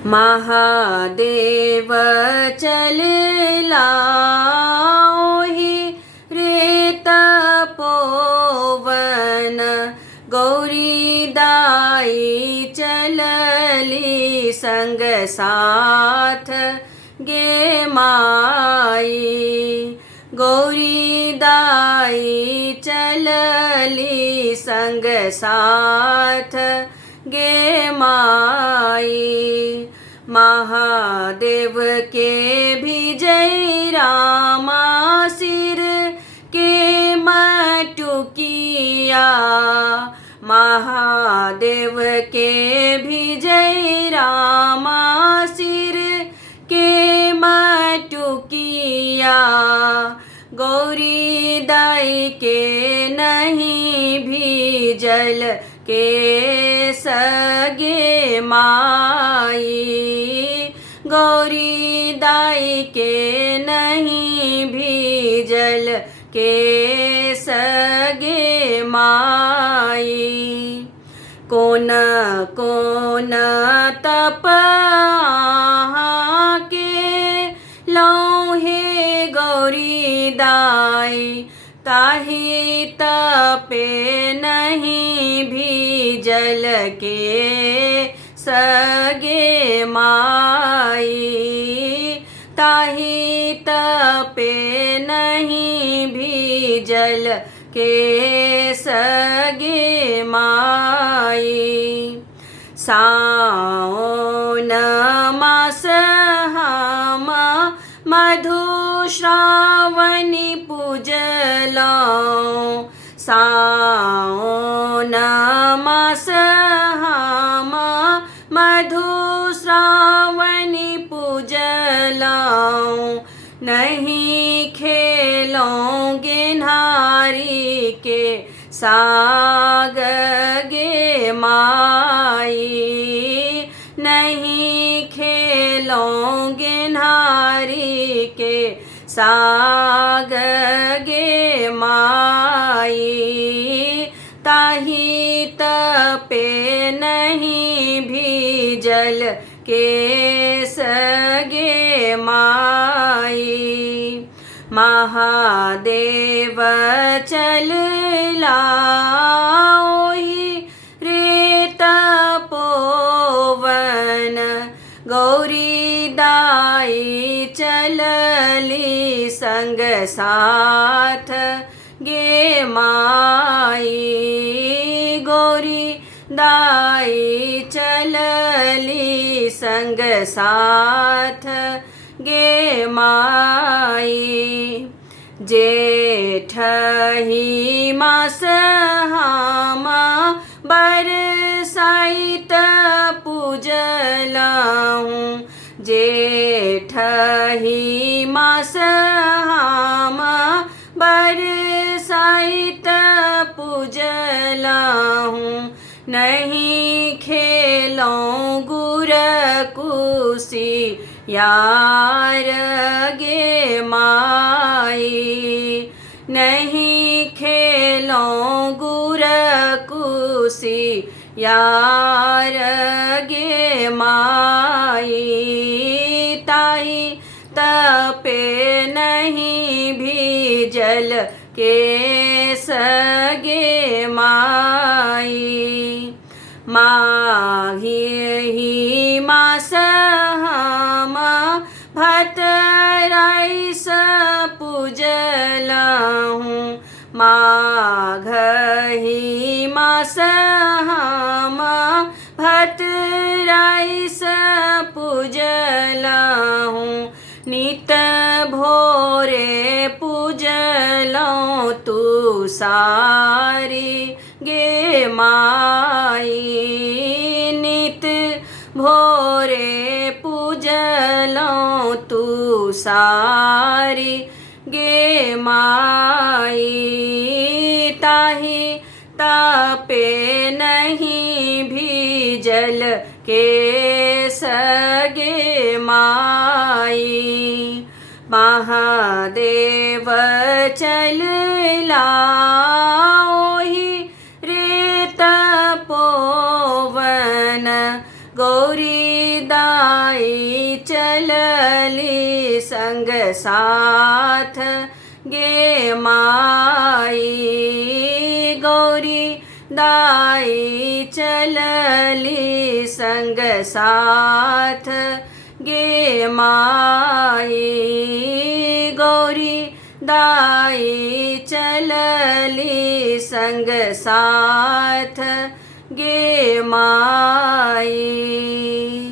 महादेव चलला ओहि रे तपोवन, गौरी दाई चलली संग साथ गे माई। गौरी दाई चलली संग साथ गे माई। महादेव के विजय रामा सिर के मटुकिया। महादेव के विजय रामा सिर के मटुकिया। गौरी दाई के नहीं भीजल के सगे माई। गौरी दाई के नहीं भीजल के सगे माई। कौन कौन तप के लौहे गौरी दाई, ताहि तपे नहीं भीजल के सगे माई। ताहि तपे नहीं भीजल के सगे माई। साओन मास हम मधु श्रावणी पूजलौं। साओन मास हम मधु श्रावणी पूजलौं। नहीं खेलोंगे नारी के साग गे माई। नहीं खेलोंगे नारी के साग गे माई। ताहि तपे नहीं भीजल के सगे माई। महादेव चलला ओहि रे तपोवन, गौरी दाई चलली संग साथ गे माई। गौरी दाई चलली संग साथ गे माई। जेठ ही मास हम बरसाइत पूजलहूँ। जेठ ही मास हम बरसाइत पूजलहूँ। नहीं खेलों गुर कुशी यार गे माई। नहीं खेलों गुर कुशी यार गे माई। ताहि तपे नहीं भीजल के सगे माई। माघी मास हम भतराइस पूजलहूँ। माघही मास हम भतराइस पूजलहूँ। नित भोरे पूजलौं तू सारी गे माई। नित भोरे पूजलौं तू सारी गे माई। ताहि तपे नहीं भीजल के सगे माई। महादेव चलला ओहि रे तपोवन, गौरी दाई चलली संग साथ गे माई गौरी दाई चलली संग साथ गे माई गौरी दाई चलली संग साथ गे माई।